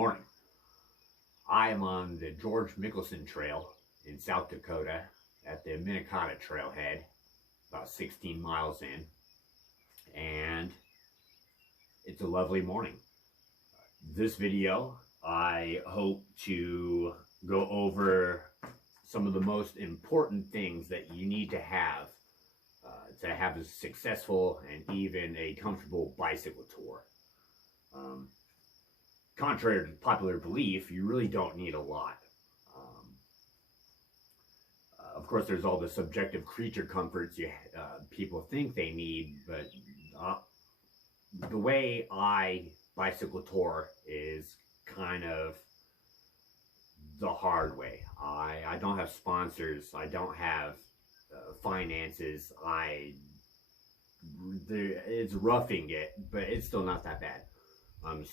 morning. I am on the George Mickelson Trail in South Dakota at the Minnetonka Trailhead, about 16 miles in, and it's a lovely morning. This video, I hope to go over some of the most important things that you need to have a successful and even a comfortable bicycle tour. Contrary to popular belief, you really don't need a lot. Of course, there's all the subjective creature comforts people think they need, but the way I bicycle tour is kind of the hard way. I don't have sponsors. I don't have finances. It's roughing it, but it's still not that bad.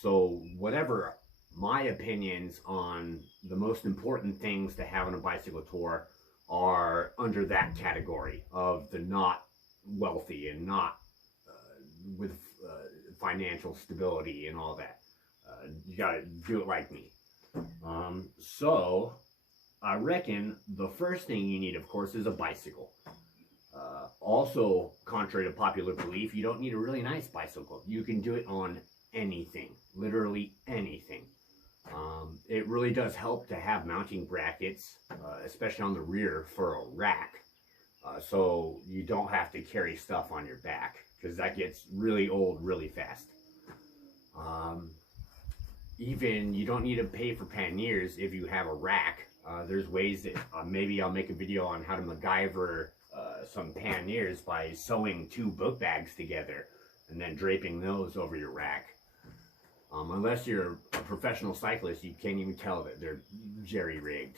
So whatever my opinions on the most important things to have on a bicycle tour are under that category of the not wealthy and not with financial stability and all that. You gotta do it like me. So I reckon the first thing you need, of course, is a bicycle. Also, contrary to popular belief, you don't need a really nice bicycle. You can do it on anything, literally anything. It really does help to have mounting brackets, especially on the rear for a rack, so you don't have to carry stuff on your back, because that gets really old really fast. Even you don't need to pay for panniers if you have a rack. There's ways that maybe I'll make a video on how to MacGyver some panniers by sewing two book bags together and then draping those over your rack. Unless you're a professional cyclist, you can't even tell that they're jerry-rigged.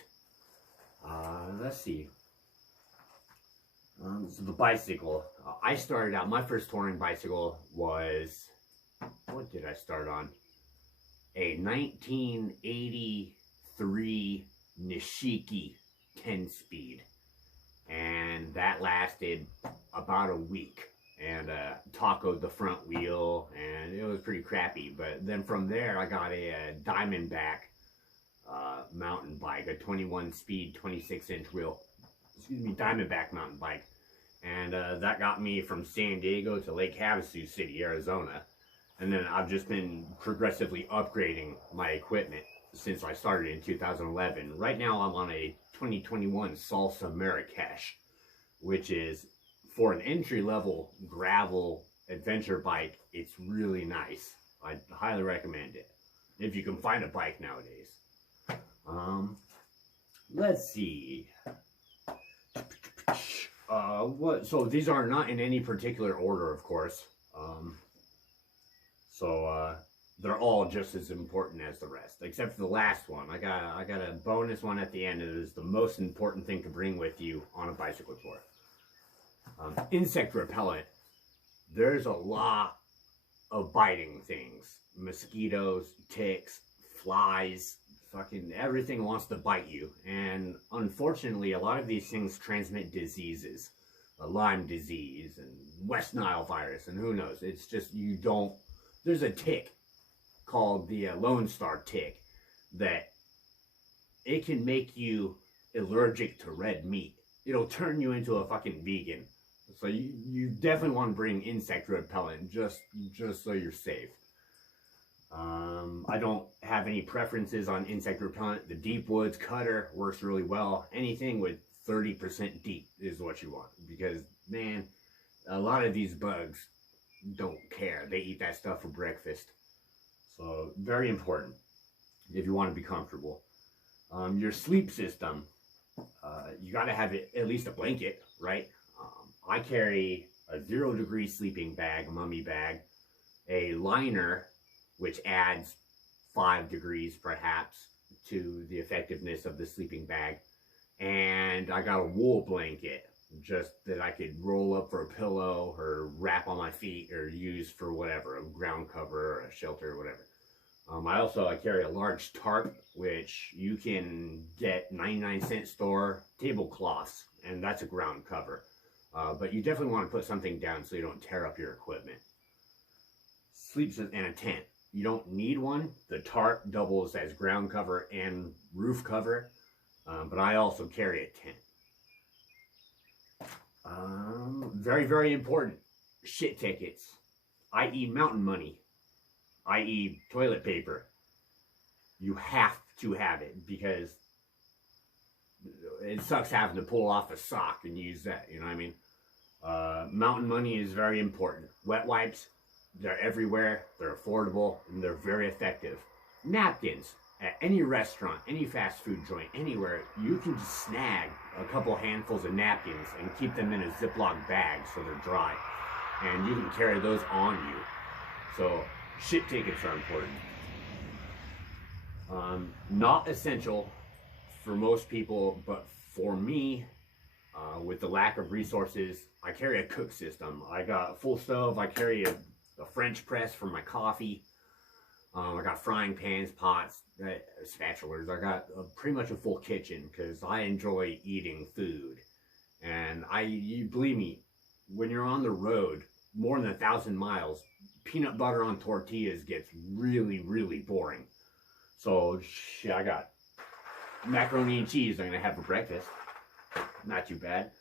Let's see. So the bicycle. I started out, my first touring bicycle was, what did I start on? A 1983 Nishiki 10-speed. And that lasted about a week. And tacoed the front wheel, and it was pretty crappy. But then from there, I got a Diamondback mountain bike, a 21-speed, 26-inch wheel, Diamondback mountain bike. And that got me from San Diego to Lake Havasu City, Arizona. And then I've just been progressively upgrading my equipment since I started in 2011. Right now, I'm on a 2021 Salsa Marrakesh, which is, for an entry-level gravel adventure bike, it's really nice. I highly recommend it, if you can find a bike nowadays. Let's see. So these are not in any particular order, of course. They're all just as important as the rest, except for the last one. I got a bonus one at the end. It is the most important thing to bring with you on a bicycle tour. Insect repellent. There's a lot of biting things. Mosquitoes, ticks, flies, fucking everything wants to bite you. And unfortunately, a lot of these things transmit diseases. Lyme disease and West Nile virus and who knows. It's just, there's a tick called the Lone Star tick that it can make you allergic to red meat. It'll turn you into a fucking vegan. So you definitely want to bring insect repellent just so you're safe. I don't have any preferences on insect repellent. The Deep Woods Cutter works really well. Anything with 30% deep is what you want, because man, a lot of these bugs don't care. They eat that stuff for breakfast. So very important if you want to be comfortable. Your sleep system. You got to have at least a blanket, right? I carry a 0-degree sleeping bag, a mummy bag, a liner, which adds 5 degrees perhaps to the effectiveness of the sleeping bag, and I got a wool blanket, just that I could roll up for a pillow or wrap on my feet or use for whatever, a ground cover or a shelter or whatever. I carry a large tarp, which you can get 99-cent store tablecloths, and that's a ground cover. But you definitely want to put something down so you don't tear up your equipment. And a tent. you don't need one. The tarp doubles as ground cover and roof cover, but I also carry a tent. Very, very important. Shit tickets, i.e. mountain money, i.e. toilet paper. You have to have it because it sucks having to pull off a sock and use that, you know what I mean? Mountain money is very important. Wet wipes, they're everywhere, they're affordable, and they're very effective. Napkins, at any restaurant, any fast food joint, anywhere, you can just snag a couple handfuls of napkins and keep them in a Ziploc bag so they're dry. And you can carry those on you. So, shit tickets are important. Not essential for most people, but for me, with the lack of resources, I carry a cook system. I got a full stove, I carry a French press for my coffee. I got frying pans, pots, spatulas. I got pretty much a full kitchen because I enjoy eating food. And you believe me, when you're on the road more than 1,000 miles, peanut butter on tortillas gets really, really boring. So I got macaroni and cheese I'm gonna have for breakfast. Not too bad.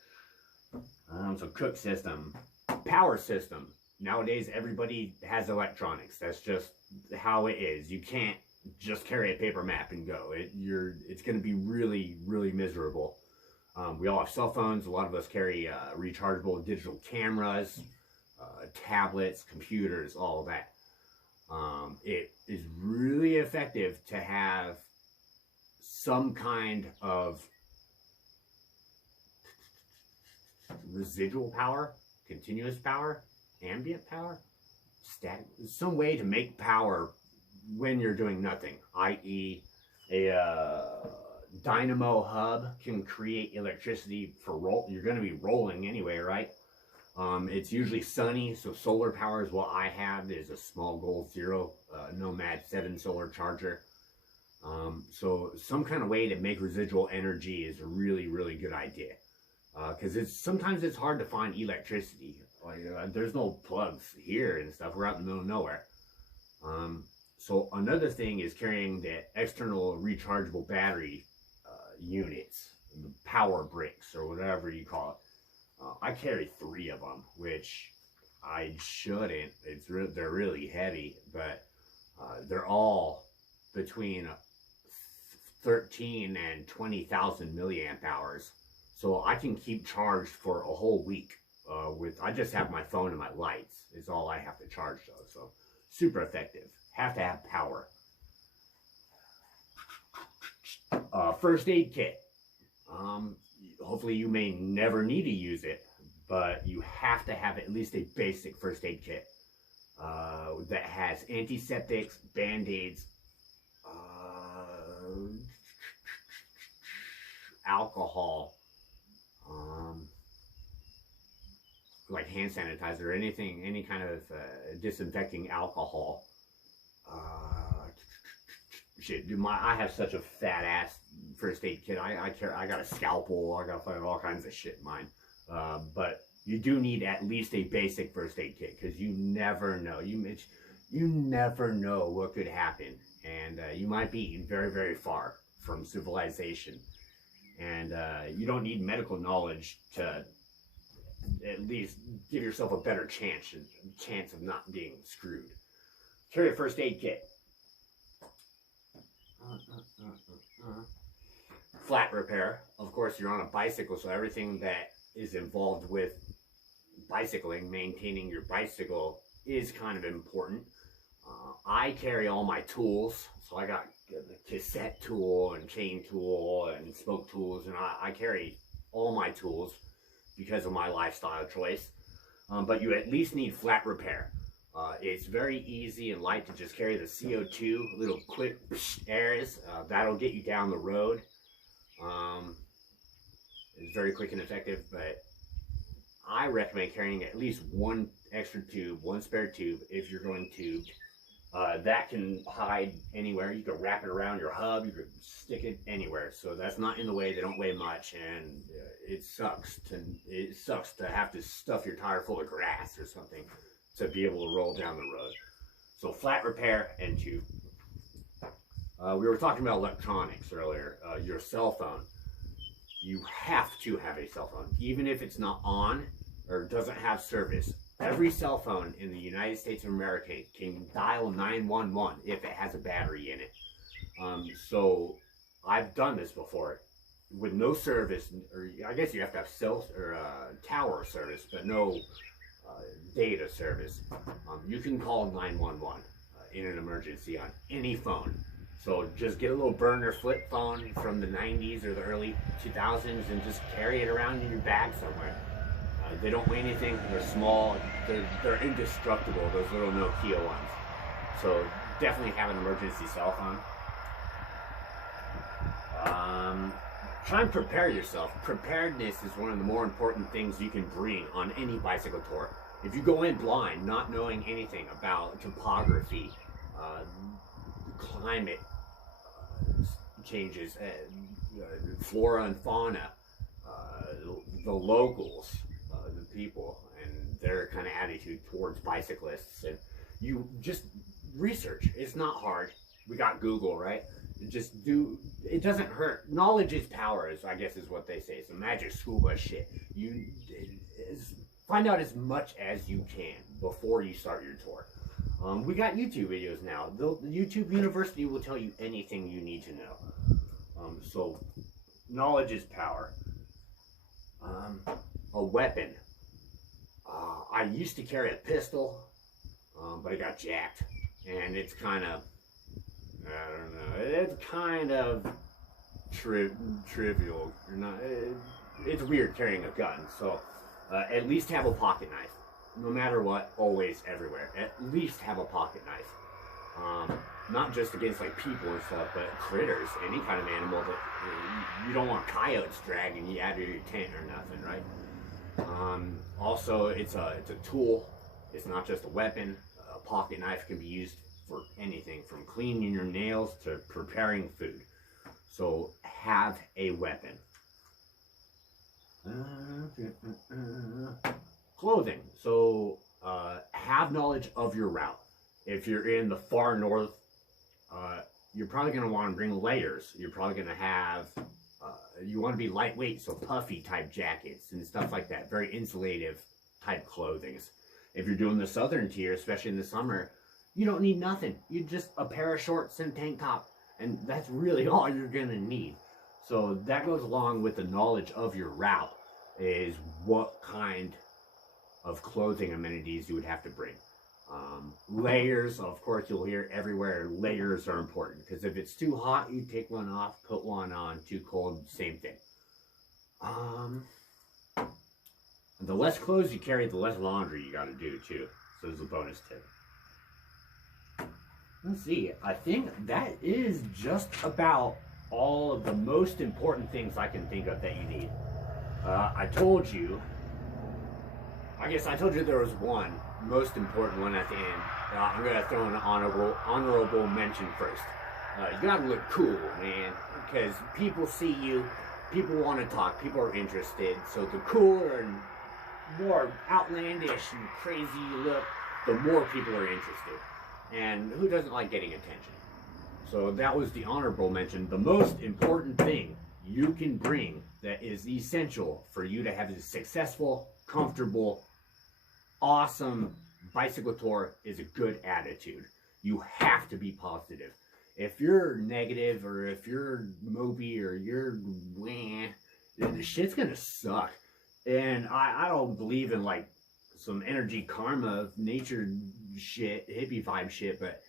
So cook system, power system. Nowadays, everybody has electronics. That's just how it is. You can't just carry a paper map and go. It's going to be really, really miserable. We all have cell phones. A lot of us carry rechargeable digital cameras, tablets, computers, all of that. It is really effective to have some kind of residual power, continuous power, ambient power, static, some way to make power when you're doing nothing, i.e. a dynamo hub can create electricity for you're going to be rolling anyway, right? It's usually sunny, so solar power is what I have. Is a small Goal Zero Nomad 7 solar charger. So some kind of way to make residual energy is a really, really good idea. Because sometimes it's hard to find electricity. Like, there's no plugs here and stuff. We're out in the middle of nowhere. So another thing is carrying the external rechargeable battery units, the power bricks or whatever you call it. I carry 3 of them, which I shouldn't. They're really heavy, but they're all between 13 and 20,000 milliamp hours. So I can keep charged for a whole week. I just have my phone and my lights is all I have to charge though. So super effective. Have to have power. First aid kit. Hopefully you may never need to use it, but you have to have at least a basic first aid kit that has antiseptics, band-aids, alcohol, like hand sanitizer, any kind of disinfecting alcohol. Shit, dude, I have such a fat ass first aid kit. I got a scalpel. I got all kinds of shit in mine. But you do need at least a basic first aid kit because you never know. You never know what could happen, and you might be very, very far from civilization. And you don't need medical knowledge to at least give yourself a better chance of not being screwed. Carry a first aid kit. Flat repair. Of course, you're on a bicycle, so everything that is involved with bicycling, maintaining your bicycle, is kind of important. I carry all my tools, so I got a cassette tool and chain tool and spoke tools, and I carry all my tools because of my lifestyle choice. But you at least need flat repair. It's very easy and light to just carry the CO2, little quick airs. That'll get you down the road. It's very quick and effective, but I recommend carrying at least one extra tube, one spare tube if you're going to. That can hide anywhere. You can wrap it around your hub. You can stick it anywhere. So that's not in the way. They don't weigh much, and it sucks to have to stuff your tire full of grass or something to be able to roll down the road. So flat repair and tube. We were talking about electronics earlier. Your cell phone. You have to have a cell phone, even if it's not on or doesn't have service. Every cell phone in the United States of America can dial 911 if it has a battery in it. So I've done this before with no service, or I guess you have to have cell or tower service, but no data service. You can call 911 in an emergency on any phone. So just get a little burner flip phone from the 90s or the early 2000s and just carry it around in your bag somewhere. They don't weigh anything, they're small, they're indestructible, those little Nokia ones. So definitely have an emergency cell phone. Try and prepare yourself. Preparedness is one of the more important things you can bring on any bicycle tour. If you go in blind, not knowing anything about topography, climate changes, flora and fauna, the locals, the people, and their kind of attitude towards bicyclists, and you just research. It's not hard. We got Google, right? Just do. It doesn't hurt. Knowledge is power, I guess is what they say. It's some magic school bus shit. Find out as much as you can before you start your tour. We got YouTube videos now. The YouTube University will tell you anything you need to know. So, knowledge is power. A weapon. I used to carry a pistol, but I got jacked. And it's kind of, I don't know, it's kind of trivial. It's weird carrying a gun. So, at least have a pocket knife. No matter what, always, everywhere. At least have a pocket knife. Not just against like people and stuff, but critters, any kind of animal that you don't want coyotes dragging you out of your tent or nothing, right? Also, it's a tool. It's not just a weapon. A pocket knife can be used for anything from cleaning your nails to preparing food. So have a weapon. Clothing. So have knowledge of your route. If you're in the far north, you're probably going to want to bring layers. You're probably going to have, you want to be lightweight, so puffy type jackets and stuff like that. Very insulative type clothing. If you're doing the southern tier, especially in the summer, you don't need nothing. You just a pair of shorts and tank top, and that's really all you're going to need. So that goes along with the knowledge of your route, is what kind of clothing amenities you would have to bring. Layers, of course, you'll hear everywhere. Layers are important because if it's too hot, you take one off, put one on. Too cold, same thing. The less clothes you carry, the less laundry you got to do too. So there's a bonus tip. Let's see. I think that is just about all of the most important things I can think of that you need. I told you. I guess I told you there was one most important one at the end. I'm gonna throw an honorable mention first. You gotta look cool, man, because people see you, people want to talk, people are interested. So the cooler and more outlandish and crazy you look, the more people are interested. And who doesn't like getting attention? So that was the honorable mention. The most important thing you can bring that is essential for you to have a successful, comfortable, awesome bicycle tour is a good attitude. You have to be positive. If you're negative or if you're mopey or you're the shit's gonna suck. And I don't believe in like some energy karma nature shit, hippie vibe shit, but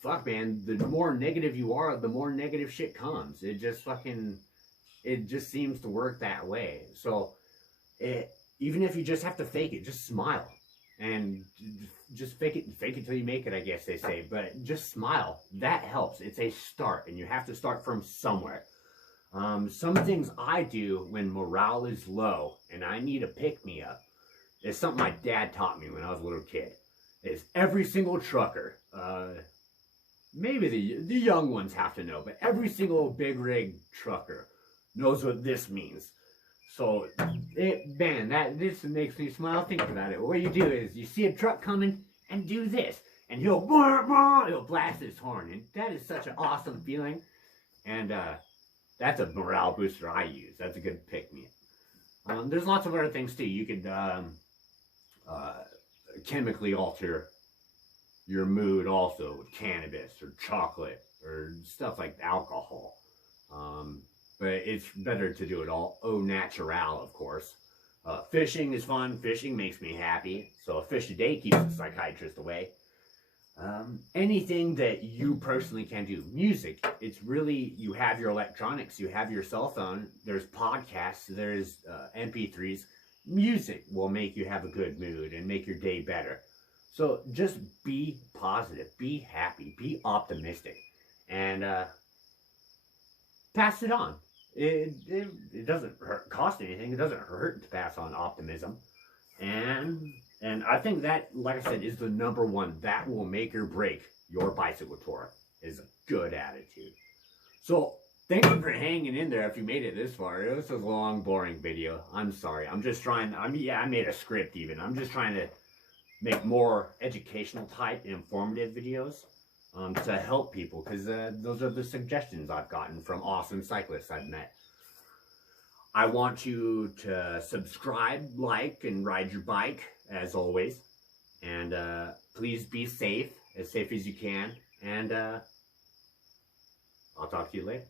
fuck man, the more negative you are, the more negative shit comes. It just seems to work that way. So even if you just have to fake it, just smile. And just fake it till you make it, I guess they say. But just smile. That helps. It's a start, and you have to start from somewhere. Some things I do when morale is low and I need a pick-me-up is something my dad taught me when I was a little kid. Is every single trucker, maybe the young ones have to know, but every single big rig trucker knows what this means. So, this makes me smile thinking about it. What you do is, you see a truck coming, and do this. and he'll blast his horn, and that is such an awesome feeling. And that's a morale booster I use. That's a good pick-me-up. There's lots of other things too. You could chemically alter your mood also with cannabis or chocolate or stuff like alcohol. But it's better to do it all au natural, of course. Fishing is fun. Fishing makes me happy. So a fish a day keeps the psychiatrist away. Anything that you personally can do. Music. It's really, you have your electronics, you have your cell phone, there's podcasts, there's MP3s. Music will make you have a good mood and make your day better. So just be positive, be happy, be optimistic, and pass it on. It doesn't cost anything. It doesn't hurt to pass on optimism. And I think that, like I said, is the number one. That will make or break your bicycle tour, is a good attitude. So thank you for hanging in there if you made it this far. This was a long, boring video. I'm sorry. I'm just trying, I made a script even. I'm just trying to make more educational type, informative videos to help people, because those are the suggestions I've gotten from awesome cyclists I've met. I want you to subscribe, like, and ride your bike, as always. And please be safe as you can. And I'll talk to you later.